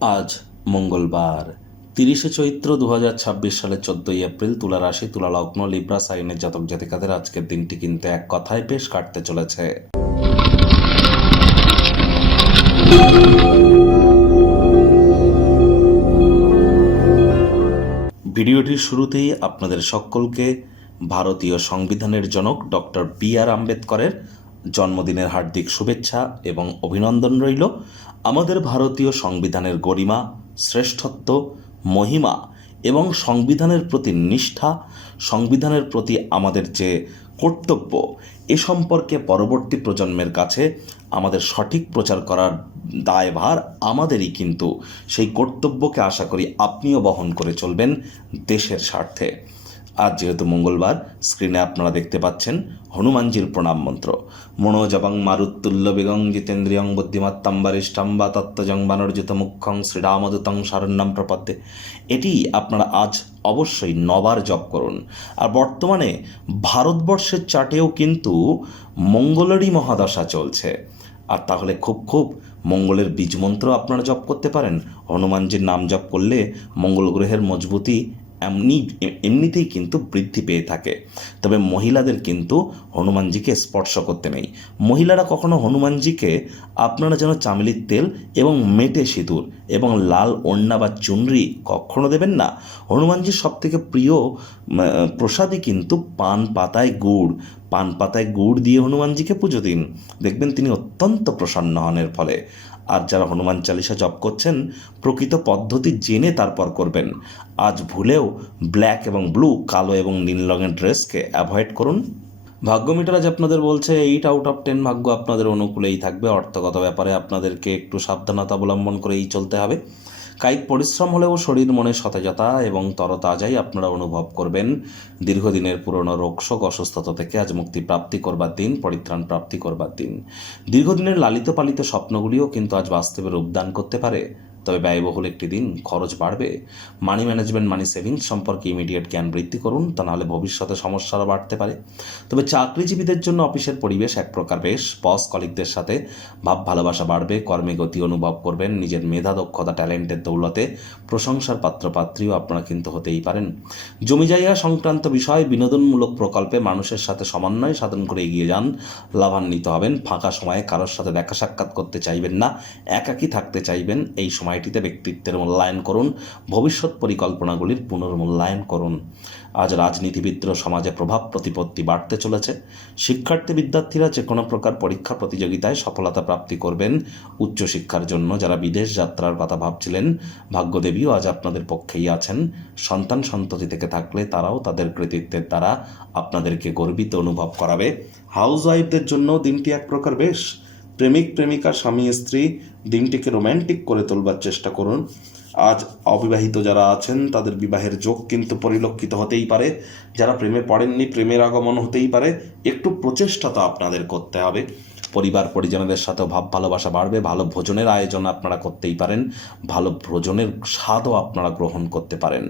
আজ মঙ্গলবার 30শে চৈত্র 2026 সালের 14ই এপ্রিল। তুলা রাশি, তুলা লগ্ন, লিব্রা সাইনের জাতক জাতিকাদের আজকের দিনটি কিন্তু এক কথায় বেশ কাটতে চলেছে। ভিডিওটির শুরুতেই আপনাদের সকলকে ভারতীয় সংবিধানের জনক ডক্টর বি.আর. আম্বেদকরের জন্মদিনের হার্দিক শুভেচ্ছা এবং অভিনন্দন রইল। আমাদের ভারতীয় সংবিধানের গরিমা, শ্রেষ্ঠত্ব, মহিমা এবং সংবিধানের প্রতি নিষ্ঠা, সংবিধানের প্রতি আমাদের যে কর্তব্য, এ সম্পর্কে পরবর্তী প্রজন্মের কাছে আমাদের সঠিক প্রচার করার দায়ভার আমাদেরই, কিন্তু সেই কর্তব্যকে আশা করি আপনিও বহন করে চলবেন দেশের স্বার্থে। আজ যেহেতু মঙ্গলবার, স্ক্রিনে আপনারা দেখতে পাচ্ছেন হনুমানজির প্রণাম মন্ত্র। মনোজবং মারুত্তুল্য বেগং জিতেন্দ্রিয়ং বুদ্ধিমত্তাং বরিষ্ঠং বা তত্ত্বজং বানর্জিত মুখ্যং শ্রীরামদূতং শরণ্যং প্রপদ্যে। এটি আপনারা আজ অবশ্যই 9 বার জপ করুন। আর বর্তমানে ভারতবর্ষের চার্টেও কিন্তু মঙ্গলেরই মহাদশা চলছে। আর তাহলে খুব মঙ্গলের বীজমন্ত্র আপনারা জপ করতে পারেন। হনুমানজির নাম জপ করলে মঙ্গল গ্রহের মজবুতি এমনিতেই কিন্তু বৃদ্ধি পেয়ে থাকে। তবে মহিলাদের কিন্তু হনুমানজিকে স্পর্শ করতে নেই। মহিলারা কখনো হনুমানজিকে আপনারা যেন চামেলির তেল এবং মেটে সিঁদুর এবং লাল ওড়না বা চুনরি কখনো দেবেন না। হনুমানজির সবথেকে প্রিয় প্রসাদই কিন্তু পান পাতায় গুড় দিয়ে হনুমানজিকে পুজো দিন, দেখবেন তিনি অত্যন্ত প্রসন্ন হন এর ফলে। আর যারা হনুমান চালিসা জপ করছেন, প্রকৃত পদ্ধতি জেনে তারপর করবেন। আজ ভুলেও ব্ল্যাক এবং ব্লু, কালো এবং নীল রঙের ড্রেসকে অ্যাভয়েড করুন। ভাগ্য মিটার আজ আপনাদের বলছে 8 আউট অফ 10 ভাগ্য আপনাদের অনুকূলেই থাকবে। অর্থগত ব্যাপারে আপনাদেরকে একটু সাবধানতা অবলম্বন করেই চলতে হবে। কায়িক পরিশ্রম হলেও শরীর মনে সতেজতা এবং তরতাজাই আপনারা অনুভব করবেন। দীর্ঘদিনের পুরনো রোগশোক, অসুস্থতা থেকে আজ মুক্তি প্রাপ্তি করবার দিন, পরিত্রাণ প্রাপ্তি করবার দিন। দীর্ঘদিনের লালিত পালিত স্বপ্নগুলিও কিন্তু আজ বাস্তবে রূপদান করতে পারে। তবে ব্যয়বহুল একটি দিন, খরচ বাড়বে। মানি ম্যানেজমেন্ট, মানি সেভিংস সম্পর্কে ইমিডিয়েট জ্ঞান বৃদ্ধি করুন, তা নাহলে ভবিষ্যতে সমস্যাও বাড়তে পারে। তবে চাকরিজীবীদের জন্য অফিসের পরিবেশ এক প্রকার বেশ। বস কলিগদের সাথে ভাব ভালোবাসা বাড়বে, কর্মে গতি অনুভব করবেন। নিজের মেধা, দক্ষতা, ট্যালেন্টের দৌলতে প্রশংসার পাত্রপাত্রীও আপনারা কিন্তু হতেই পারেন। জমি জায়গা সংক্রান্ত বিষয়, বিনোদনমূলক প্রকল্পে মানুষের সাথে সমন্বয় সাধন করে এগিয়ে যান, লাভান্বিত হবেন। ফাঁকা সময়ে কারোর সাথে দেখা সাক্ষাৎ করতে চাইবেন না, একাকী থাকতে চাইবেন। এই সময়টিতে ব্যক্তিত্বের মূল্যায়ন করুন, ভবিষ্যৎ পরিকল্পনাগুলির পুনর্মূল্যায়ন করুন। আজ রাজনীতিবিদরা সমাজে প্রভাব প্রতিপত্তি বাড়তে চলেছে। শিক্ষার্থী বিদ্যার্থীরা যে কোনো প্রকার পরীক্ষা প্রতিযোগিতায় সফলতা প্রাপ্তি করবেন। উচ্চশিক্ষার জন্য যারা বিদেশ যাত্রার কথা ভাবছিলেন, ভাগ্যদেবীও আজ আপনাদের পক্ষেই আছেন। সন্তান সন্ততি থেকে থাকলে তারাও তাদের কৃতিত্বের দ্বারা আপনাদেরকে গর্বিত অনুভব করাবে। হাউস ওয়াইফদের জন্য দিনটি এক প্রকার বেশ। প্রেমিক প্রেমিকা, স্বামী স্ত্রী দিনটিকে রোম্যান্টিক করে তোলবার চেষ্টা করুন। আজ অবিবাহিত যারা আছেন তাদের বিবাহের যোগ কিন্তু পরিলক্ষিত হতেই পারে। যারা প্রেমে পড়েননি, প্রেমের আগমন হতেই পারে। একটু প্রচেষ্টা তো আপনাদের করতে হবে। পরিবার পরিজনদের সাথেও ভাব ভালোবাসা বাড়বে। ভালো ভোজনের আয়োজন আপনারা করতেই পারেন, ভালো ভোজনের স্বাদও আপনারা গ্রহণ করতে পারেন।